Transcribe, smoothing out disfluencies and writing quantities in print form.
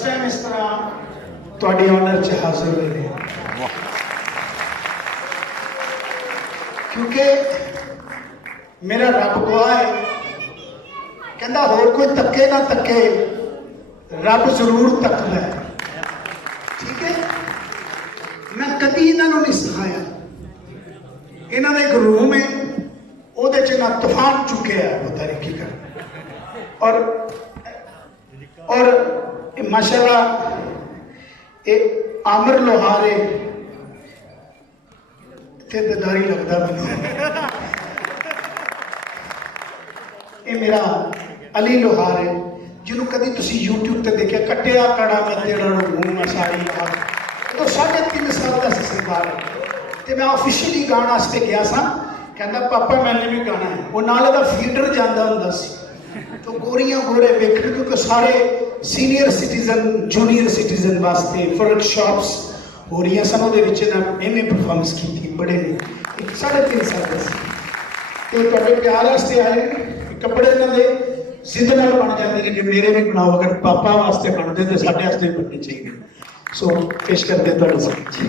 First time इस तरह तुहाडी ऑनर च हाजिर होए ने, क्योंकि मेरा रब गवाह है, कहता होर कोई तके ना तके, रब जरूर तकदा है। ठीक है, मैं कभी इन्होंने नहीं सिखाया। इन्हों का एक रूम है, वो ना तूफान चुके है पता नहीं की कर। और माशाल्लाह एक आमिर लोहारे ठेकेदारी लगता मैं। ये मेरा अली लोहार है, जिन्हों कभी तुम यूट्यूब पर देखा, कट्टिया कड़ा मैं तेरा घूम साड़ी तो 3.5 साल का सरकार है। तो मैं ऑफिशियली गाने वास्ते गया सा, कहता पापा मैंने भी गाना है। वो नाल दा फीडर जाता होंदा सी, तो गोरियां गोरे वेखण, क्योंकि सारे सीनियर सिटीजन जूनियर सिटीजन वास्ते वर्कशॉप्स हो रही सन। वो इन्हें परफॉर्मेंस की थी, बड़े ने 3.5 साल का सी। तो तुहाडे प्यार वास्ते आए कपड़े इन्होंने जिद नाल बन जाते हैं कि मेरे भी बनाओ, अगर पापा वास्ते बनते तो साडे वास्ते बनने चाहिए। सो पेश करते तुहाडे सामने।